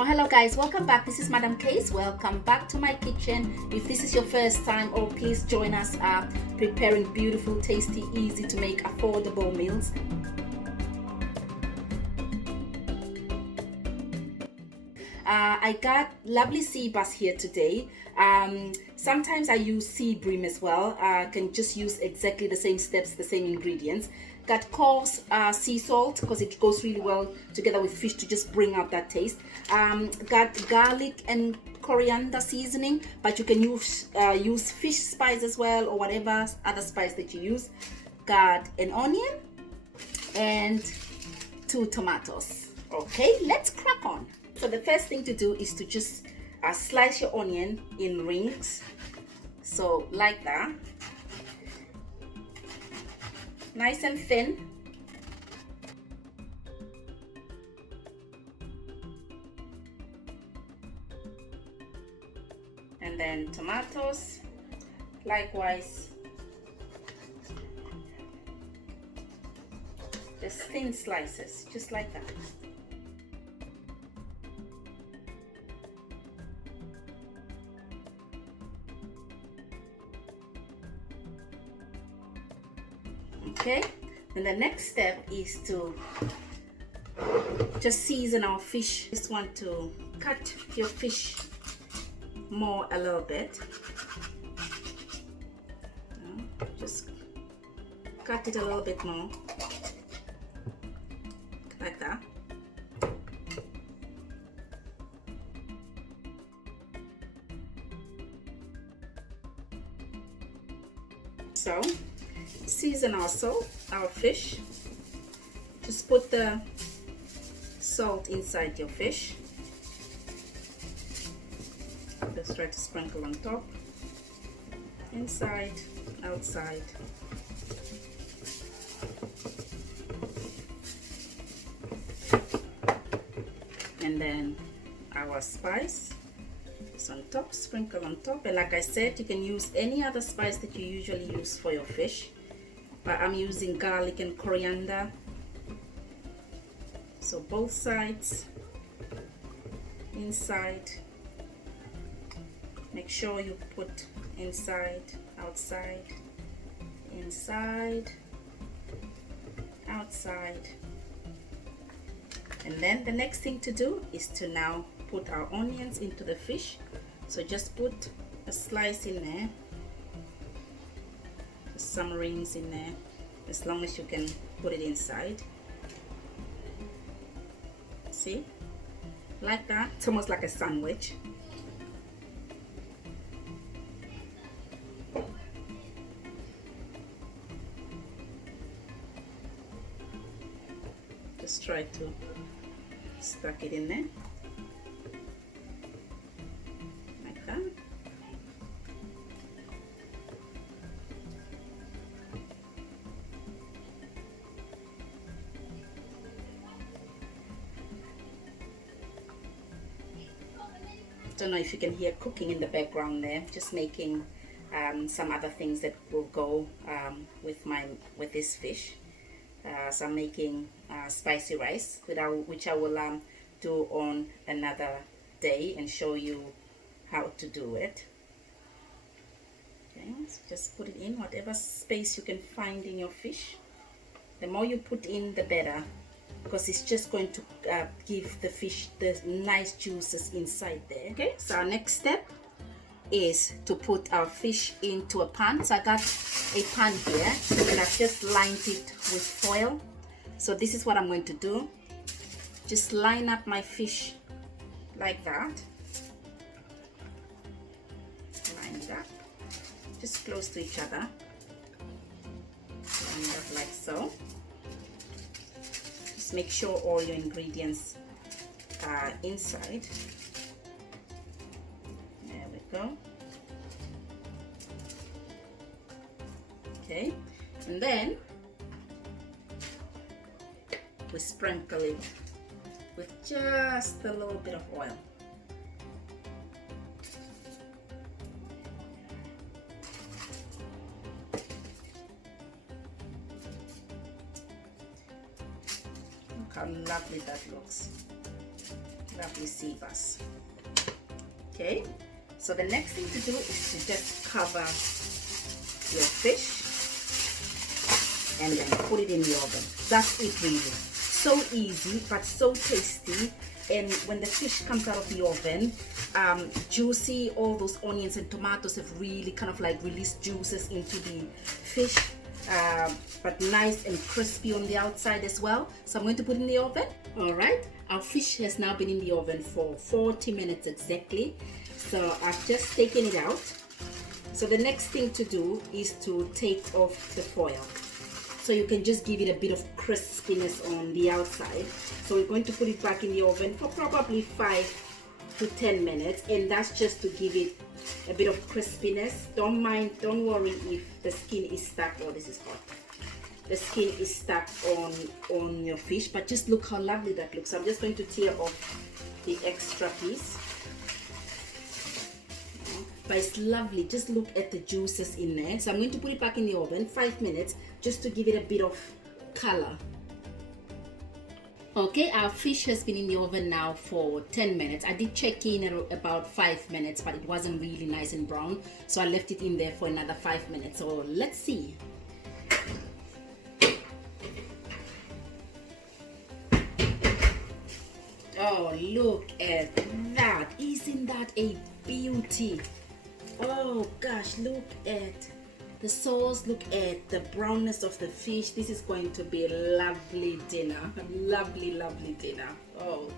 Oh, hello guys, welcome back. This is Madam Case. Welcome back to my kitchen. If this is your first time, please join us preparing beautiful, tasty, easy to make, affordable meals. I got lovely sea bass here today. Sometimes I use sea bream as well. Can just use exactly the same steps, the same ingredients. Got coarse sea salt because it goes really well together with fish to just bring out that taste. Got garlic and coriander seasoning, but you can use fish spice as well, or whatever other spice that you use. Got an onion and 2 tomatoes. Okay, let's crack on. So the first thing to do is to just slice your onion in rings, so like that, nice and thin. And then tomatoes, likewise, just thin slices, just like that. Okay, and the next step is to just season our fish. Just want to cut your fish more a little bit. Just cut it a little bit more, like that. So season also our fish. Just put the salt inside your fish. Just try to sprinkle on top, inside, outside. And then our spice is on top, sprinkle on top. And like I said, you can use any other spice that you usually use for your fish, but I'm using garlic and coriander. So both sides, inside. Make sure you put inside, outside, inside, outside. And then the next thing to do is to now put our onions into the fish. So just put a slice in there, some rings in there, as long as you can put it inside. See, like that. It's almost like a sandwich. Just try to stuck it in there, like that. Don't know if you can hear cooking in the background there. Just making some other things that will go with this fish. So I'm making spicy rice, which I will do on another day and show you how to do it. Okay, so just put it in whatever space you can find in your fish. The more you put in, the better, because it's just going to give the fish the nice juices inside there. Okay, so our next step is to put our fish into a pan. So I got a pan here and I've just lined it with foil. So this is what I'm going to do. Just line up my fish like that. Line it up, just close to each other. Line it up like so. Just make sure all your ingredients are inside. There we go. Okay, and then we sprinkle it with just a little bit of oil. Look how lovely that looks. Lovely sea bass. Okay, so the next thing to do is to just cover your fish and then put it in the oven. That's it really. So easy but so tasty. And when the fish comes out of the oven, juicy, all those onions and tomatoes have really kind of like released juices into the fish, but nice and crispy on the outside as well. So I'm going to put it in the oven. All right, our fish has now been in the oven for 40 minutes exactly. So I've just taken it out. So the next thing to do is to take off the foil. So you can just give it a bit of crispiness on the outside. So we're going to put it back in the oven for probably 5 to 10 minutes, and that's just to give it a bit of crispiness. Don't worry if the skin is stuck. Oh, this is hot. The skin is stuck on your fish, but just look how lovely that looks. I'm just going to tear off the extra piece. But it's lovely. Just look at the juices in there. So I'm going to put it back in the oven 5 minutes just to give it a bit of color. Okay, our fish has been in the oven now for 10 minutes. I did check in at about 5 minutes, but it wasn't really nice and brown, so I left it in there for another 5 minutes. So let's see. Oh, look at that. Isn't that a beauty? Oh gosh, look at the sauce, look at the brownness of the fish. This is going to be a lovely dinner. Lovely, lovely dinner. Oh,